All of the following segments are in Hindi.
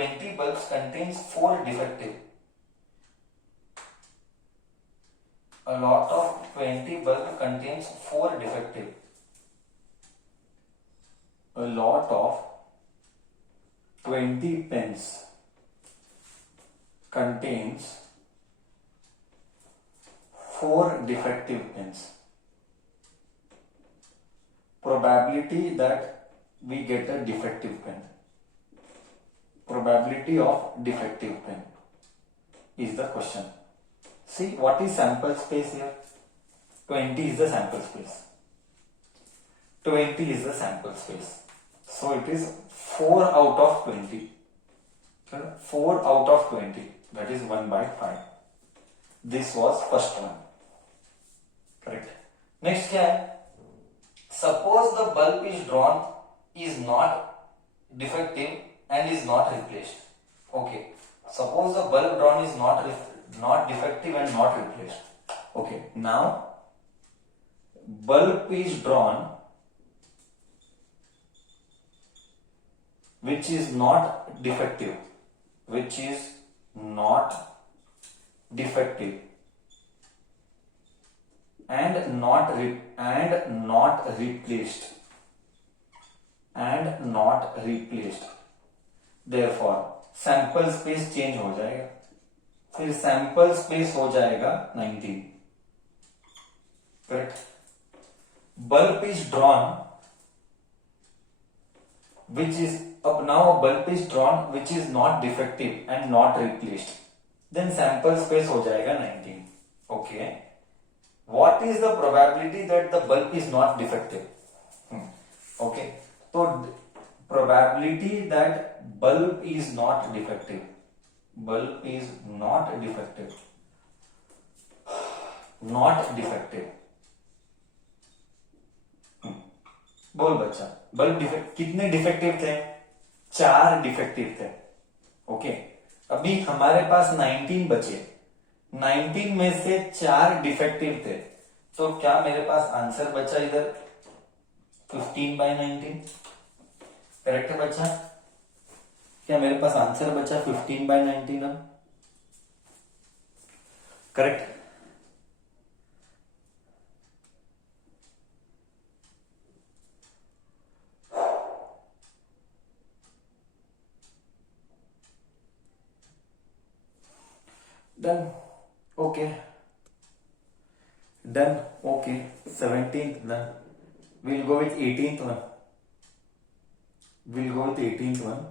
20 bulbs contains 4 defective. A lot of 20 bulb contains 4 defective. A lot of 20 pens contains 4 defective pens. Probability that we get a defective pen. Probability of defective pen is the question. See, what is sample space here? 20 is the sample space. 20 is the sample space. So it is 4 out of 20. 4 out of 20. That is 1 by 5. This was first one. Correct. Next क्या है? Suppose the bulb is drawn is not defective and is not replaced. Okay. Suppose the bulb drawn is not defective and not replaced. Okay. Now bulb is drawn which is not defective, which is not defective and not replaced, and not replaced. Therefore sample space change हो जाएगा, फिर sample space हो जाएगा 19. Correct. Bulb is drawn which is now a bulb is drawn which is not defective and not replaced, then sample space हो जाएगा 19. Okay. What is the probability that the bulb is not defective? Okay. So probability that bulb is not defective. Bulb is not defective. Not defective. बोल बच्चा, बल्ब डिफेक्ट कितने डिफेक्टिव थे? 4 डिफेक्टिव थे. ओके. अभी हमारे पास 19 बचे. 19 में से 4 डिफेक्टिव थे, तो क्या मेरे पास आंसर बचा इधर 15/19? करेक्ट है बच्चा? क्या मेरे पास आंसर बचा 15/19? अब correct. Done. Okay. Done. Okay. 17th done. We'll go with 18th one. We'll go with 18th one.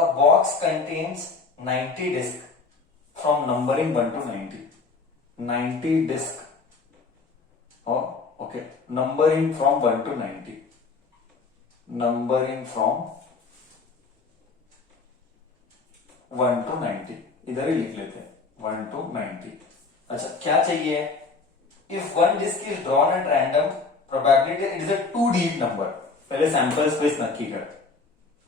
A box contains 90 discs from numbering 1 to 90. 90 discs. Oh, okay. Numbering from 1 to 90. Numbering from 1 to 90. इधर ही लिख लेते हैं 1 to 90. अच्छा, क्या चाहिए? If one disc is drawn at random, probability it is a 2-digit number. पहले सैंपल स्पेस नक्की कर.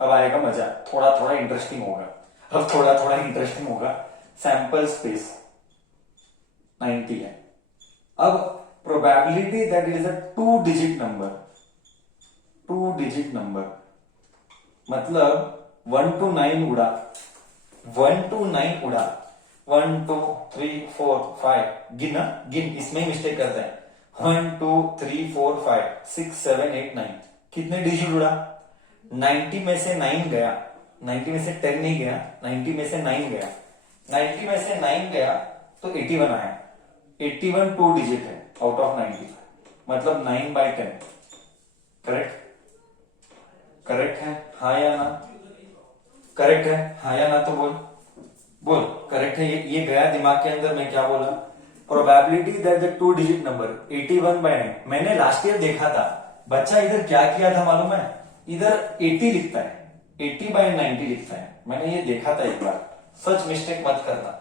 अब आएगा मजा, थोड़ा थोड़ा इंटरेस्टिंग होगा. अब थोड़ा थोड़ा इंटरेस्टिंग होगा. सैंपल स्पेस 90 है. अब probability that is a 2-digit number. 2-digit number मतलब 1 to 9 उड़ा. 1 to 9 उड़ा. 1 2 3 4 5 गिन इसमें मिस्टेक करते हैं. 1 2 3 4 5 6 7 8 9 कितने डिजिट उड़ा? 90 में से 9 गया. 90 में से 10 नहीं गया. 90 में से 9 गया. 90 में से 9 गया तो 81 आया. 81 2-digit है आउट ऑफ 90. मतलब 9/10. करेक्ट? करेक्ट है हाँ या ना? करेक्ट है हाँ या ना? तो बोल करेक्ट है. ये गया दिमाग के अंदर. मैं क्या बोला? Probability that the 2-digit number 81/9. मैंने लास्ट ईयर देखा था बच्चा. इधर क्या किया था मालूम है? इधर 80 लिखता है. 80 बाय 90 लिखता है, मैंने ये देखा था एक बार, सच मिस्टेक मत करना।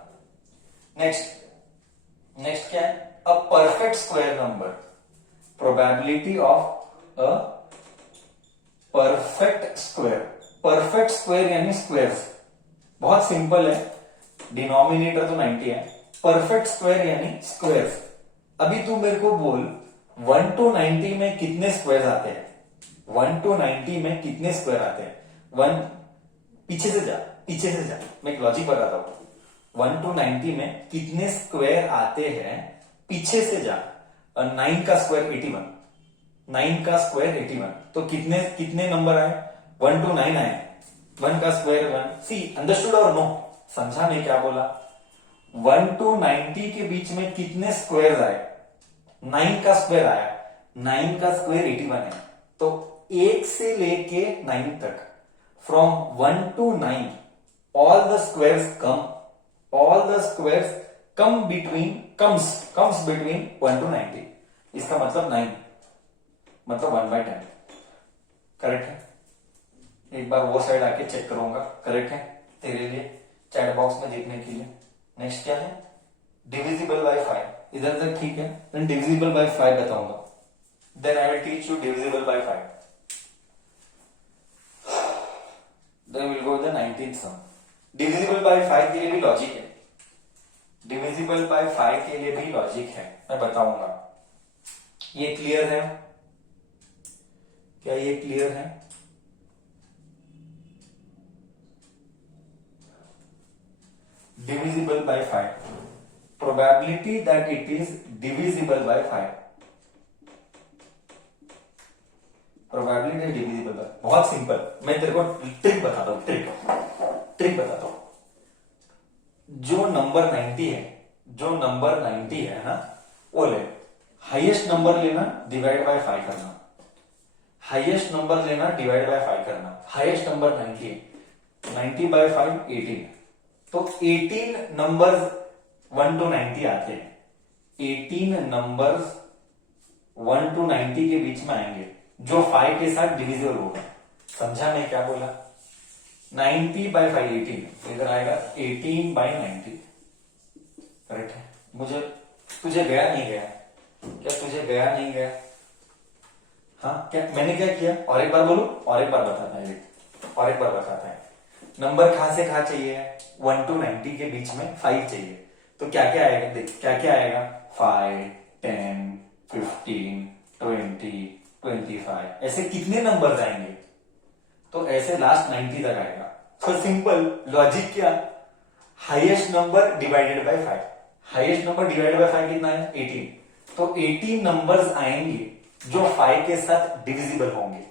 नेक्स्ट क्या है, a perfect square number, probability of a perfect square. Perfect square यानी स्क्वायर्स, बहुत सिंपल है, डिनोमिनेटर तो 90 है, परफेक्ट स्क्वायर यानी स्क्वायर्स। अभी तू मेरे को बोल 1 to 90 में कितने स्क्वायर्स आते हैं, 1 to 90 में कितने स्क्वायर आते हैं, 1 पीछे से जा, मैं एक लॉजिक बताता हूं, 1 to 90 में कितने स्क्वायर आते हैं, पीछे से जा, 9 का स्क्वायर 81, 9 का स्क्वायर 81, तो कितने कितने नंबर आए, 1 to 9 आए, 1 का स्क्वायर 1, सी अंडरस्टूड और नो, समझा मैं क्या बोला, 1 to 90 के बीच में कितने स्क्वायर आए, 9 का स्क्वायर आया, 9 का स्क्वायर 81 है, तो 1 से लेके 9 तक, from 1 to 9 all the squares come between comes between 1 to 90, इसका मतलब 9, मतलब 1/10, करेक्ट है। एक बार वो साइड आके चेक करूंगा, करेक्ट है तेरे लिए चैट बॉक्स में देखने के लिए। नेक्स्ट क्या है, डिविजिबल बाय 5, इधर तक ठीक है, देन डिविजिबल बाय 5 बताऊंगा, then I will teach you divisible by 5, then will go the 19th sum. Divisible by 5 के लिए भी लॉजिक है, डिविजिबल बाय 5 के लिए भी लॉजिक है, मैं बताऊंगा। ये क्लियर है, क्या ये क्लियर है, divisible by 5, probability that it is divisible by 5, probability divisible by, बहुत सिंपल, मैं तेरे को ट्रिक बताता हूं, ट्रिक बताता हूं। जो नंबर 90 है ना, वो ले, हाईएस्ट नंबर लेना, डिवाइड बाय 5 करना, हाईएस्ट नंबर लेना, डिवाइड बाय 5 करना, हाईएस्ट नंबर 90 है, 90 बाय 5 18, तो 18 नंबर्स 1 to 90 आते हैं, 18 नंबर्स 1 to 90 के बीच में आएंगे, जो 5 के साथ डिविजिबल होगा, समझा मैं क्या बोला, 90 बाय 5 18, तो इधर आएगा 18 बाय 90, करेक्ट है। मुझे तुझे गया नहीं गया, क्या तुझे गया नहीं गया, हाँ क्या मैंने क्या किया, और एक बार बोलू, और एक बार बताता है, नंबर कहां से कहां चाहिए, 1 to 90 के बीच में 5 चाहिए, तो क्या क्या आएगा, देख क्या क्या आएगा, 5 10 15 20 25, ऐसे कितने नंबर आएंगे, तो ऐसे लास्ट 90 तक आएगा। तो सिंपल लॉजिक क्या, highest number divided by 5, highest number divided by 5 कितना है, 18, तो 18 नंबर्स आएंगे जो 5 के साथ डिविजिबल होंगे,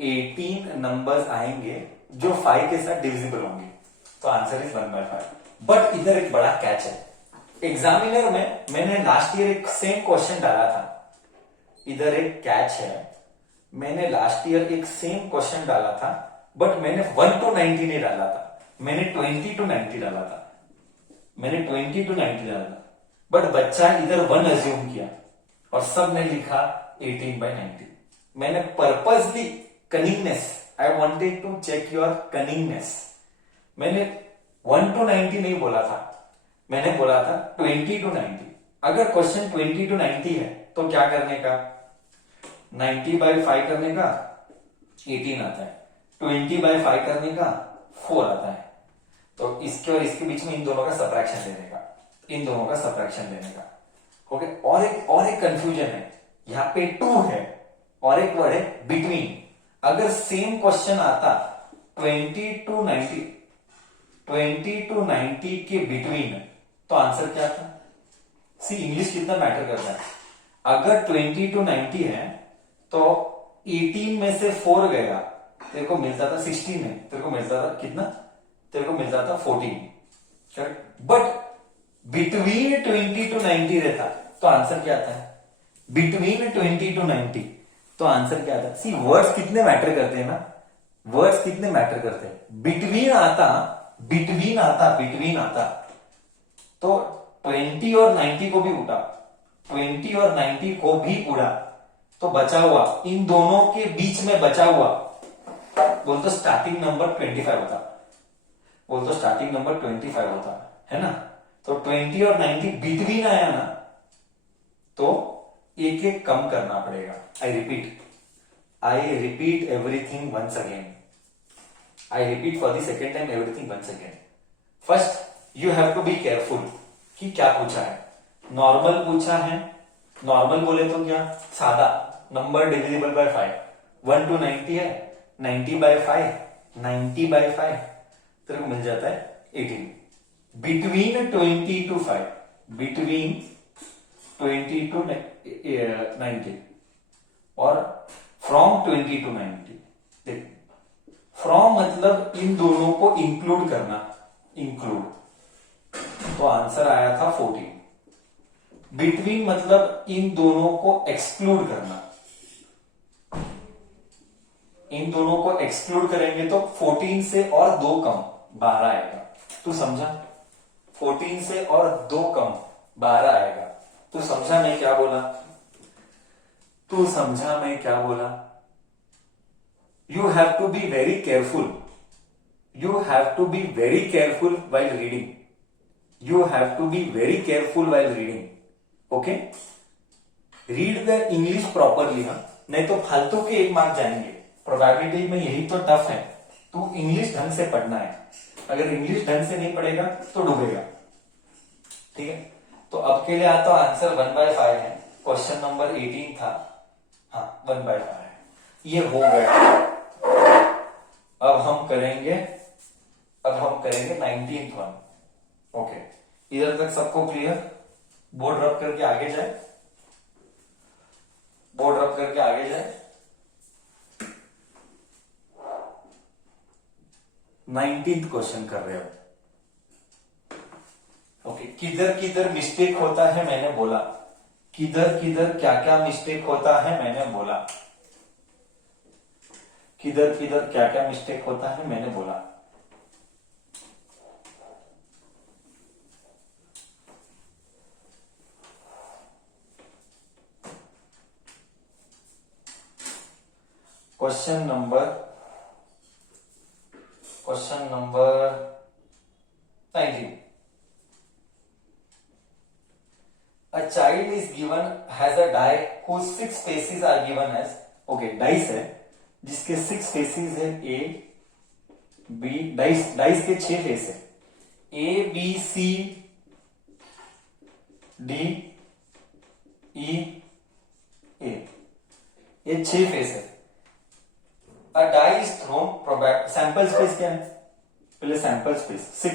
18 नंबर्स आएंगे जो 5 के साथ डिविजिबल होंगे, तो आंसर इज 1/5। बट इधर एक बड़ा कैच है, एग्जामिनर में मैंने लास्ट ईयर एक सेम क्वेश्चन डाला था, इधर एक कैच है, मैंने लास्ट ईयर एक सेम क्वेश्चन डाला था, बट मैंने 1 to 90 नहीं डाला था, मैंने 20 to 90 डाला था, बट बच्चा इधर 1 अज्यूम किया और सब ने लिखा 18/90। मैंने purposely cunningness, I wanted to check your cunningness, मैंने 1 to 90 नहीं बोला था, मैंने बोला था 20 to 90। अगर क्वेश्चन 20 to 90 है तो क्या करने का, 90 बाय 5 करने का 18 आता है, 20 बाय 5 करने का 4 आता है, तो इसके और इसके बीच में इन दोनों का सब्ट्रैक्शन लेने का, ओके। और एक कंफ्यूजन है, यहाँ पे 2 है और एक वर्ड है बिटवीन, अगर सेम क्वेश्चन आता 20 to 90 के बिटवीन, तो आंसर क्या था, सी इंग्लिश कितना मैटर करता है, अगर 20 to 90 है तो 18 में से 4 गया, तेरे को मिलता था 16 में, तेरे को मिलता था कितना, तेरे को मिलता था 14, करेक्ट। बट बिटवीन 20 to 90 रहता, तो आंसर क्या आता है, बिटवीन 20 to 90, तो आंसर क्या आता है, सी वर्ड्स कितने मैटर करते हैं ना, वर्ड्स कितने मैटर करते हैं, बिटवीन आता तो 20 और 90 को भी उड़ा, 20 और 90 को भी उड़ा, तो बचा हुआ इन दोनों के बीच में बचा हुआ बोल तो स्टार्टिंग नंबर 25 होता, बोल तो स्टार्टिंग नंबर 25 होता है ना। तो 20 और 90 बिटवीन आया ना, तो एक एक कम करना पड़ेगा। I repeat everything once again, I repeat for the second time everything once again. First you have to be careful कि क्या पूछा है। नॉर्मल पूछा है, नॉर्मल बोले तो क्या, सादा नंबर डिविजिबल बाय 5, 1 to 90 है, 90 by 5, 90 by 5 तेरे को मिल जाता है 18। बिटवीन 20 to 5, बिटवीन 20 to 90 और फ्रॉम 20 to 90। देख, फ्रॉम मतलब इन दोनों को इंक्लूड करना, इंक्लूड, तो आंसर आया था 14। बिटवीन मतलब इन दोनों को एक्सक्लूड करना, इन दोनों को एक्सक्लूड करेंगे तो 14 से और 2 कम 12 आएगा। तू समझा, 14 से और 2 कम 12 आएगा। तू समझा मैं क्या बोला, तू समझा मैं क्या बोला। You have to be very careful, you have to be very careful while reading, you have to be very careful while reading. Okay, read the English properly ना, नहीं तो फालतू के 1 मार्क जाएंगे। प्रोबेबिलिटी में यही तो टफ है, तू इंग्लिश ढंग से पढ़ना है। अगर इंग्लिश ढंग से नहीं पढ़ेगा तो डूबेगा। ठीक है, तो अब के लिए आता आंसर 1/5 है। क्वेश्चन नंबर 18 था, हाँ 1/5 है, ये हो गया। अब हम करेंगे 19th वन। ओके, इधर तक सबको क्लियर। बोर्ड रब करके आगे जाए, बोर्ड रब करके आगे जाए। 19th क्वेश्चन कर रहे हो। ओके, किधर किधर मिस्टेक होता है मैंने बोला, किधर किधर क्या क्या मिस्टेक होता है मैंने बोला, किधर किधर क्या क्या मिस्टेक होता है मैंने बोला। Question number 19। A child is given has a die whose 6 faces are given as, okay, dice है जिसके 6 फेसेस है, ए बी, डाइस के 6 फेस है, A B C D E ए, ये 6 फेस है। A die is thrown, sample space क्या है, पहले सैंपल स्पेस 6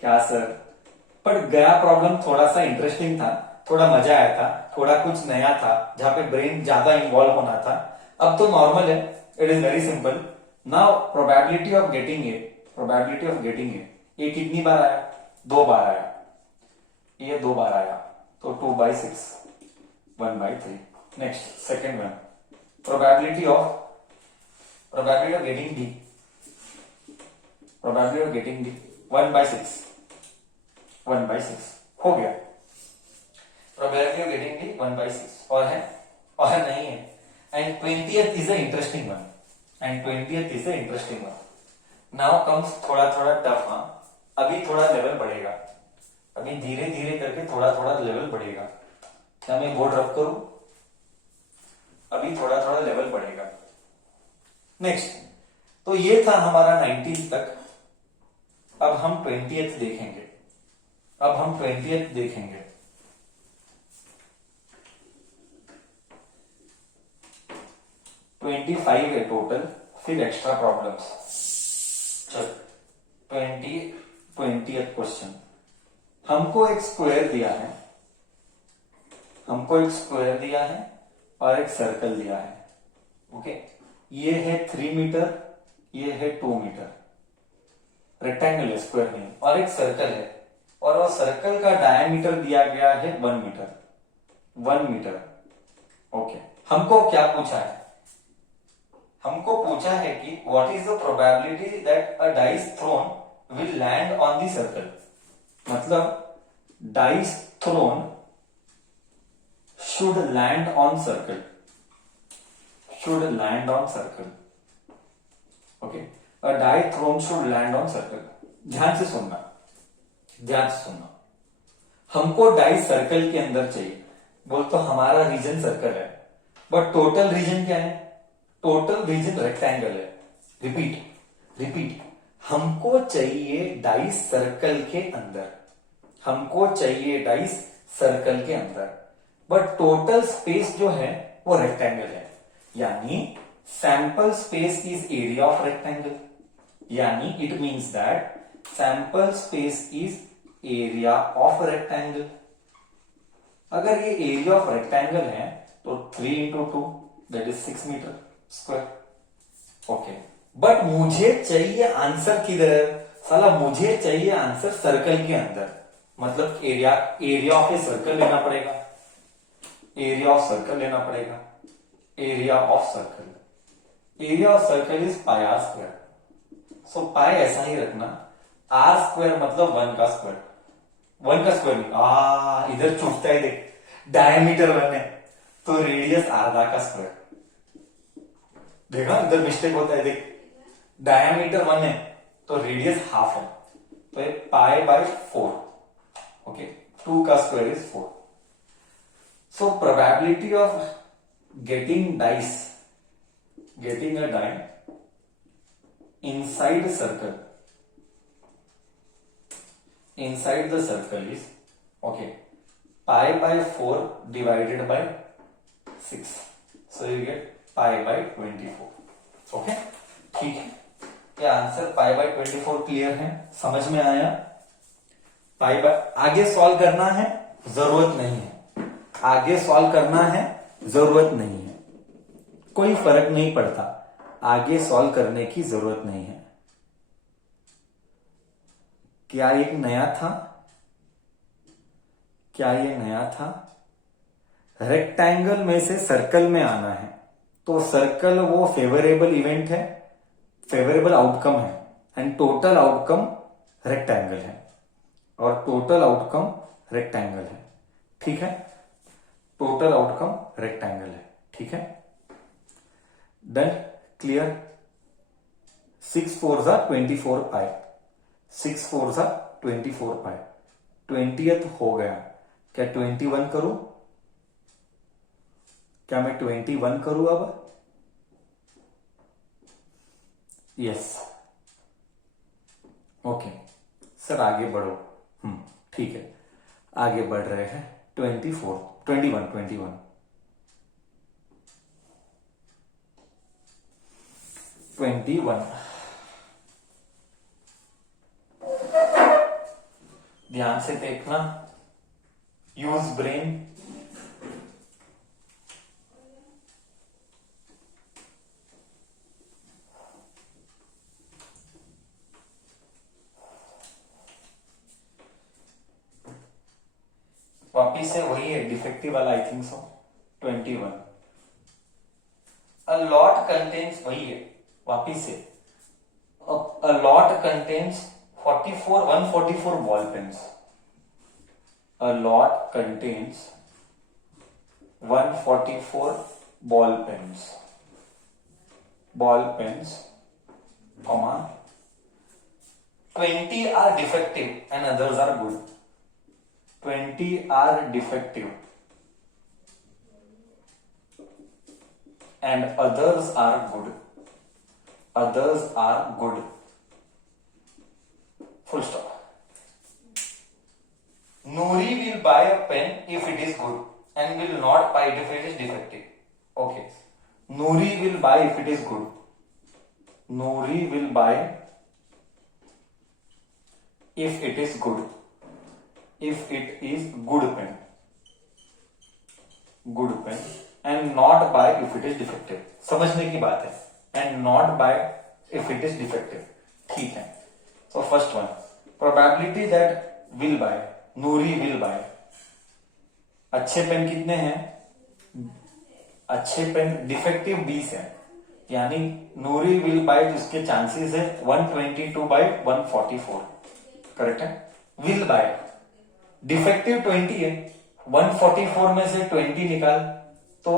क्या सर, पर गया प्रॉब्लम थोड़ा सा इंटरेस्टिंग था, थोड़ा मजा आया था, थोड़ा कुछ नया था जहां पे ब्रेन ज्यादा इन्वॉल्व होना था। अब तो नॉर्मल है, it is very simple. Now probability of getting a, probability of getting a, ये कितनी बार आया, 2 बार आया, ये 2 बार आया, तो 2/6, 1/3। Next second one, probability of getting D, probability of getting D 1/6, 1/6 हो गया। प्रोबेबिलिटी ऑफ गेटिंग डी 1/6 और है और नहीं है। And 20th is a interesting one, and 20th is a interesting one. Now comes थोड़ा थोड़ा टफ। हाँ, अभी थोड़ा लेवल बढ़ेगा, अभी धीरे धीरे करके थोड़ा थोड़ा लेवल बढ़ेगा। क्या मैं बोर्ड रब करूं, अभी थोड़ा थोड़ा लेवल बढ़ेगा। नेक्स्ट, तो ये था हमारा 19 तक। अब हम 20th देखेंगे, अब हम 20th देखेंगे। ट्वेंटी 25 है टोटल, फिर एक्स्ट्रा प्रॉब्लम्स। चल 20th क्वेश्चन, हमको एक स्क्वायर दिया है, हमको एक स्क्वायर दिया है और एक सर्कल दिया है। ओके, ये है 3 मीटर, ये है 2 मीटर, रेक्टेंगल है, स्क्वायर नहीं, और एक सर्कल है, और वो सर्कल का डायमीटर दिया गया है 1 मीटर, 1 मीटर। ओके, हमको क्या पूछा है, हमको पूछा है कि what is the probability that a dice thrown will land on the circle. मतलब dice thrown should land on circle, should land on circle. Okay, a die thrown should land on circle. ध्यान से सुनना, ध्यान से सुनना। हमको डाई सर्कल के अंदर चाहिए, बोल तो हमारा रीजन सर्कल है, बट टोटल रीजन क्या है? टोटल रीजन रेक्टेंगल है। रिपीट, रिपीट, हमको चाहिए डाइस सर्कल के अंदर, हमको चाहिए डाइस सर्कल के अंदर, बट टोटल स्पेस जो है वो रेक्टेंगल है। यानी sample space is area of rectangle, यानी it means that sample space is area of rectangle. अगर ये एरिया ऑफ रेक्टेंगल है तो 3 into 2 that is 6 metre square. Okay, but मुझे चाहिए आंसर किधर? साला मुझे चाहिए आंसर सर्कल के अंदर, मतलब area, area of a circle लेना पड़ेगा, एरिया ऑफ सर्कल लेना पड़ेगा, area of circle, area of circle is pi r square. So pi ऐसा ही रखना, आर स्क्वायर मतलब 1 का स्क्वायर, 1 का स्क्वायर नहीं, इधर छूटता है देख, डायमीटर 1 है तो रेडियस आधा का स्क्वायर, देखा इधर मिस्टेक होता है देख, डायमीटर 1 है तो रेडियस हाफ है, तो ये पाई बाय 4। ओके, 2 का square is 4। So probability of getting dice, getting a die inside circle, inside the circle is okay, pi by 4 divided by 6, so you get pi by 24। okay, ठीक है, ये आंसर पाई बाय 24 क्लियर है, समझ में आया? पाई बाय आगे सॉल्व करना है, जरूरत नहीं है, आगे सॉल्व करना है, जरूरत नहीं है, कोई फर्क नहीं पड़ता, आगे सॉल्व करने की जरूरत नहीं है। क्या एक नया था? क्या ये नया था? रेक्टेंगल में से सर्कल में आना है, तो सर्कल वो फेवरेबल इवेंट है, फेवरेबल आउटकम है, एंड टोटल आउटकम रेक्टेंगल है, और टोटल आउटकम रेक्टेंगल है, ठीक है, टोटल आउटकम रेक्टेंगल है, ठीक है, डन, क्लियर। 6 4 जा 24 पाई, 6 4 जा 24 पाई, 20th हो गया, क्या 21 करूं? क्या मैं 21 करूं अब? यस, ओके सर, आगे बढ़ो। ठीक है, आगे बढ़ रहे हैं। 24 21 21 21, ध्यान से देखना, यूज ब्रेन। वापिस से वही है, डिफेक्टिव वाला, I think so. 21 a lot contains, वही है, वापिस से a lot contains 144 ball pens, a lot contains 144 ball pens, comma 20 are defective and others are good, 20 are defective and others are good, others are good, full stop. Noori will buy a pen if it is good and will not buy it if it is defective. Okay, Noori will buy if it is good, Noori will buy if it is good, if it is good pen, and not buy if it is defective. समझने की बात है, and not buy if it is defective, ठीक है। So first one, probability that will buy, Noori will buy, अच्छे पेन कितने हैं? अच्छे पेन डिफेक्टिव 20 है, यानी नूरी विल बाय जिसके चांसेस है 122 बाय 144, करेक्ट है। विल बाय डिफेक्टिव 20 है, 144 में से 20 निकाल, तो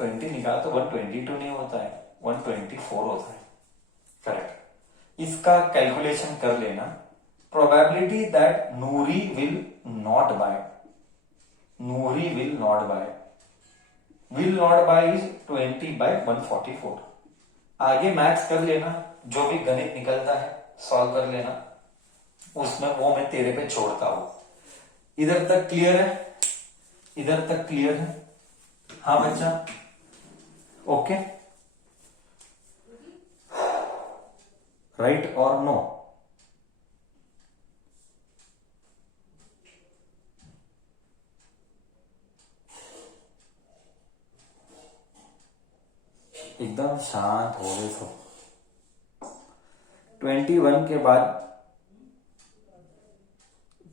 20 निकाल तो 122 नहीं होता है, 124 होता है, करेक्ट। इसका कैलकुलेशन कर लेना। Probability that Noori will not buy, Noori will not buy, will not buy is 20/144। आगे मैथ्स कर लेना, जो भी गणित निकलता है सॉल्व कर लेना, उसमें वो मैं तेरे पे छोड़ता हूं। इधर तक क्लियर है? इधर तक क्लियर है? हाँ बच्चा, ओके, राइट और नो? एकदम शांत हो गए सब। 21 के बाद,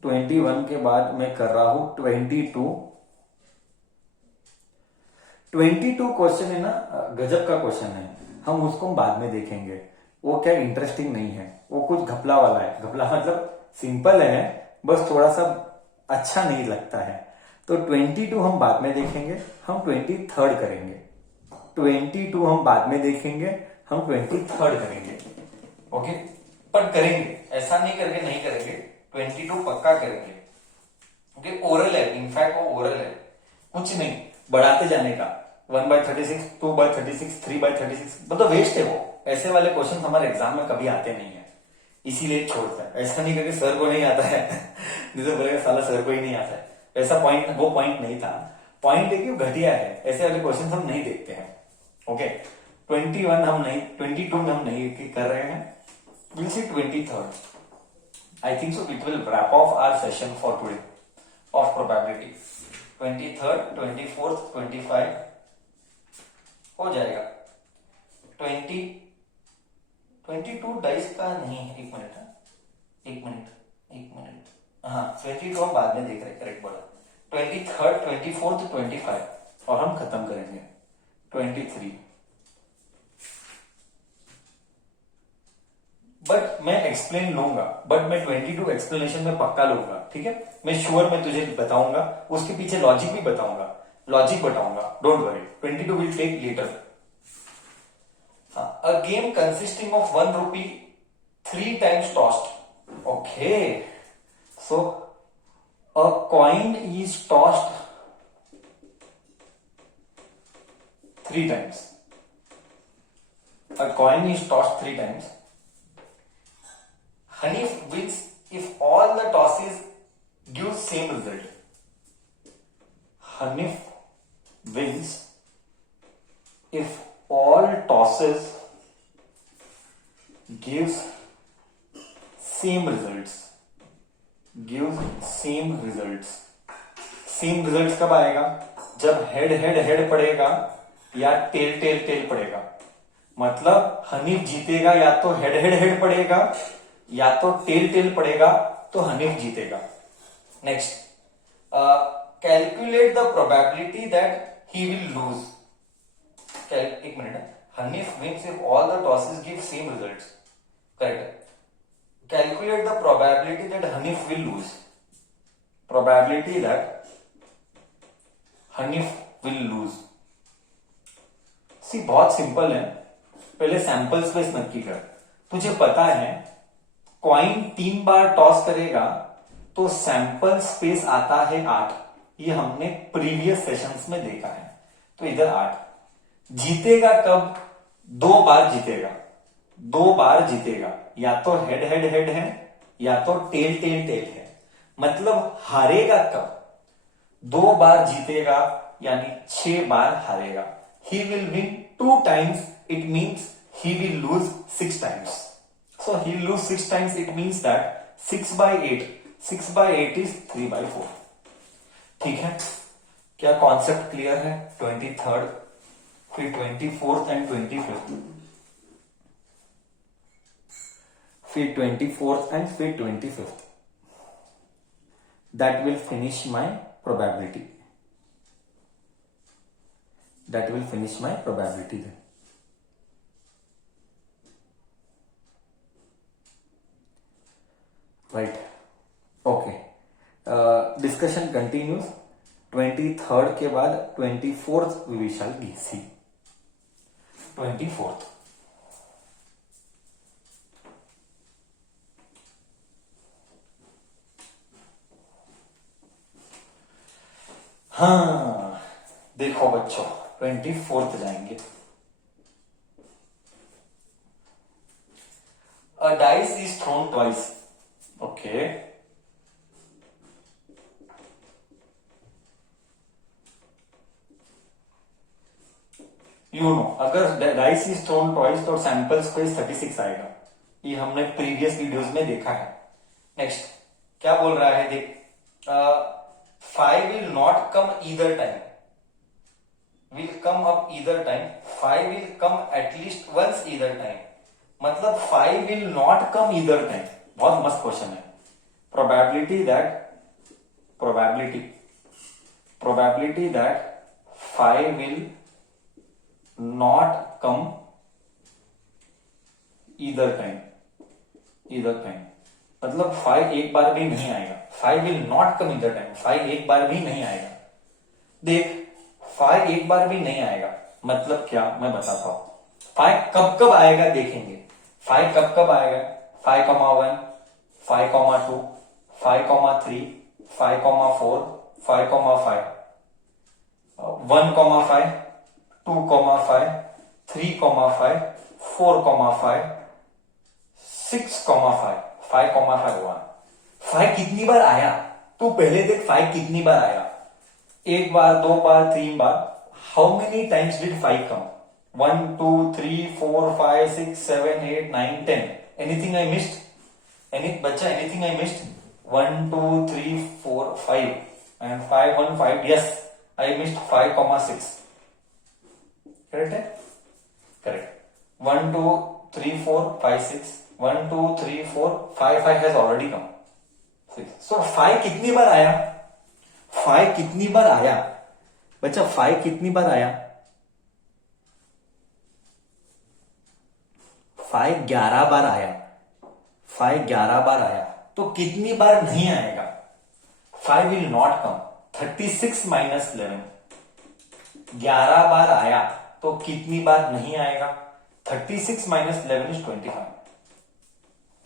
21 के बाद मैं कर रहा हूं 22। 22 क्वेश्चन है ना, गजब का क्वेश्चन है, हम उसको बाद में देखेंगे। वो क्या इंटरेस्टिंग नहीं है, वो कुछ घपला वाला है। घपला मतलब सिंपल है, बस थोड़ा सा अच्छा नहीं लगता है। तो 22 हम बाद में देखेंगे, हम 23rd करेंगे। 22 हम बाद में देखेंगे, हम 23rd करेंगे। ओके, पर करेंगे, ऐसा नहीं करके नहीं करेंगे, 22 पक्का करेंगे। ओके, ओरल है, इनफैक्ट वो ओरल है, कुछ नहीं बढ़ाते जाने का। 1/36, 2/36, 3/36, मतलब वेस्ट है वो। ऐसे वाले क्वेश्चन हमारे एग्जाम में कभी आते नहीं है, इसीलिए छोड़ता है। ऐसा नहीं करके सर को नहीं आता है जिसे बोलेगा साला सर को ही नहीं आता है, ऐसा पॉइंट, वो पॉइंट नहीं था। पॉइंट है कि वो घटिया है, ऐसे वाले क्वेश्चन हम नहीं देखते हैं। ओके, 21 हम नहीं, 22 में हम नहीं कर रहे हैं, we'll see 23rd. I think so it will wrap off our session for today of probability. 23rd, 24th, 25 हो जाएगा। 22 डाइस का नहीं है, एक मिनट, हाँ 22 हम बाद में देख रहे हैं, करेक्ट बोला। 23rd, 24th, 25 और हम खत्म करेंगे 23। बट मैं एक्सप्लेन लूंगा, बट मैं 22 एक्सप्लेनेशन में पक्का लूंगा, ठीक है? मैं श्योर, मैं तुझे बताऊंगा, उसके पीछे लॉजिक भी बताऊंगा, लॉजिक बताऊंगा, don't worry. 22 will take later. A game consisting of 1 rupee 3 times tossed। Okay, so a coin is tossed 3 times। A coin is tossed 3 times. Hanif wins if all the tosses give same result. Hanif wins if all tosses gives same results. Gives same results. Same result कब आएगा? जब हेड हेड हेड पड़ेगा या टेल टेल टेल पड़ेगा। मतलब हनीफ जीतेगा या तो हेड हेड हेड पड़ेगा या तो टेल टेल पड़ेगा, तो हनीफ जीतेगा। Next, calculate the probability that he will lose. एक minute, Hanif wins if all the tosses give same results, correct. Calculate the probability that Hanif will lose. Probability that Hanif will lose. See बहुत सिंपल है, पहले सैंपल स्पेस नक्की कर। तुझे पता है कॉइन 3 बार टॉस करेगा तो सैंपल स्पेस आता है 8। ये हमने प्रीवियस सेशंस में देखा है। तो इधर 8। जीतेगा कब? 2 बार जीतेगा, 2 बार जीतेगा, या तो हेड हेड हेड है या तो टेल टेल टेल है। मतलब हारेगा कब? 2 बार जीतेगा यानी 6 बार हारेगा। He will win 2 times, it means he will lose 6 times. So he will lose 6 times, it means that 6/8, 6/8 is 3/4. ठीक है, क्या कॉन्सेप्ट क्लियर है? 23rd, फिर 24th एंड 25th, फिर 24th एंड फिर 25th. That will finish my probability. That will finish my probability then. Right. Okay. Discussion continues. 23rd के बाद 24th we shall see. 24th. हाँ देखो बच्चों, 24th जाएंगे। A dice is thrown twice. Okay. You know, अगर डाइस इज थ्रोन ट्वाइस तो सैंपल स्पेस 36 आएगा। ये हमने प्रीवियस वीडियोस में देखा है। नेक्स्ट क्या बोल रहा है देख, 5 will not come either time, will come up either time, 5 will come at least once either time, मतलब 5 will not come either time. बहुत मस्त क्वेश्चन है। Probability that 5 will not come either time, मतलब 5 एक बार भी नहीं आएगा। 5 will not come either time, 5 एक बार भी नहीं आएगा। देख 5 एक बार भी नहीं आएगा मतलब क्या, मैं बताता हूं। 5 कब कब आएगा देखेंगे। 5 कब कब आएगा, 5,1, 5,2, 5,3, 5,4, 5,5, 1,5, 2,5, 3,5, 4,5, 6,5, 5,5, 1। 5 कितनी बार आया तू पहले देख, 5 कितनी बार आया, एक बार, दो बार, तीन बार। How many times did 5 come? 1, 2, 3, 4, 5, 6, 7, 8, 9, 10। Anything I missed? बच्चा anything I missed? 1, 2, 3, 4, 5 and 5, 1, 5। Yes I missed 5,6। Correct है? Correct. 1, 2, 3, 4, 5, 6, 1, 2, 3, 4, 5, 5 has already come। So 5 कितनी बार आया? 5 कितनी बार आया बच्चा? 5 कितनी बार आया? 5 11 बार आया। 5 11 बार आया तो कितनी बार नहीं आएगा? 5 विल नॉट कम। 36 माइनस 11, 11 बार आया तो कितनी बार नहीं आएगा? 36 माइनस 11 इज 25।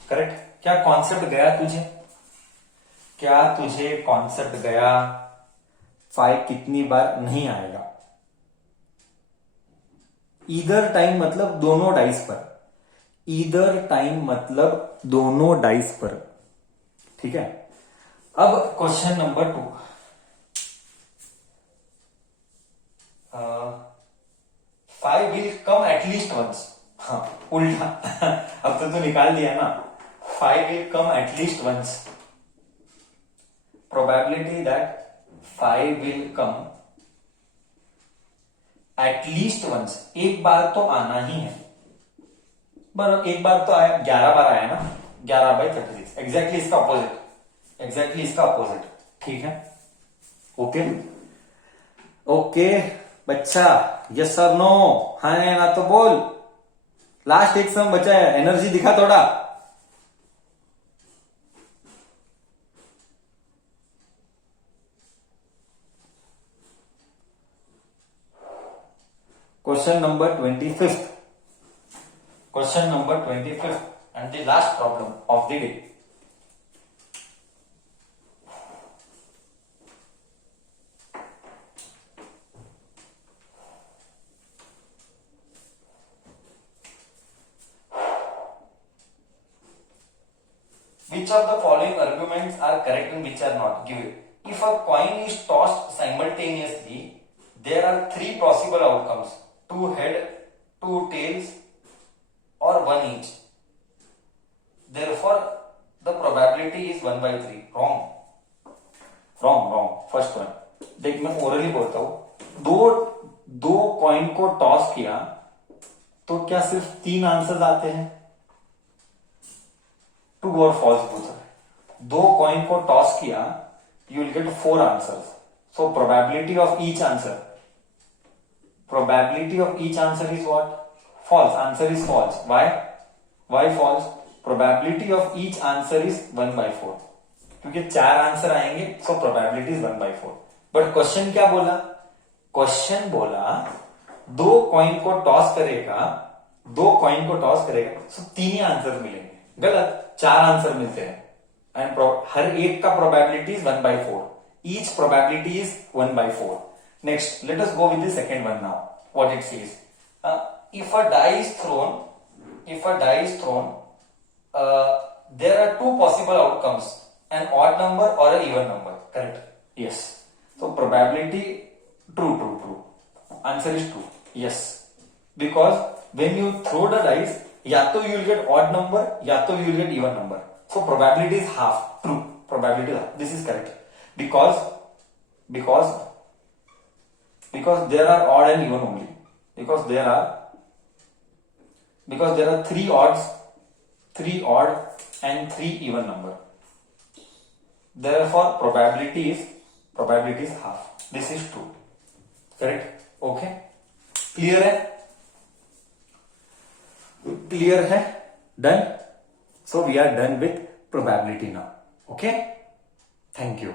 करेक्ट? क्या कॉन्सेप्ट गया तुझे? क्या तुझे कॉन्सेप्ट गया? 5 कितनी बार नहीं आएगा? ईदर टाइम मतलब दोनों डाइस पर, ईदर टाइम मतलब दोनों डाइस पर। ठीक है, अब question number 2। 5 will come at least once. हाँ उल्टा अब तो निकाल दिया ना। 5 will come at least once, probability that 5 will come at least once, एक बार तो आना ही है। बराबर, एक बार तो आया, 11 बार आया ना, 11/36। एग्जैक्टली इसका अपोजिट, एग्जैक्टली इसका अपोजिट। ठीक है, ओके ओके बच्चा, यस और नो, हाँ या ना तो बोल। लास्ट एक सम बचा है, एनर्जी दिखा थोड़ा। Question number 25th. Question number 25th and the last problem of the day. Which of the following arguments are correct and which are not? Give it. If a coin is tossed simultaneously, there are 3 possible outcomes: 2 head, 2 tails, or 1 each. Therefore, the probability is 1/3. Wrong. Wrong. First one. देख मैं ओरली बोलता हूं, दो कॉइन को टॉस किया तो क्या सिर्फ 3 आंसर्स आते हैं? ट्रू और फॉल्स पूछा। 2 कॉइन को टॉस किया, you will get 4 answers. So probability of each answer, probability of each answer is what? False. Answer is false. Why false? Probability of each answer is 1/4, क्योंकि 4 आंसर आएंगे, so probability is 1/4। But question क्या बोला? क्वेश्चन बोला 2 कॉइन को टॉस करेगा, सो 3 ही आंसर मिलेंगे। गलत, 4 आंसर मिलते हैं एंड हर एक का probability 1/4। each probability is 1 by 4. Next, let us go with the second one now. What it says, if a die is thrown, there are two possible outcomes, an odd number or an even number. Correct? Yes. So probability true. Answer is true. Yes. Because when you throw the dice, या तो you will get odd number, या तो you will get even number. So probability is half. True. Probability is half. This is correct. Because there are odd and even only. Because there are three odd and three even number. Therefore probability is half. This is true. Correct? Okay. Clear hai? Done? So we are done with probability now. Okay? Thank you.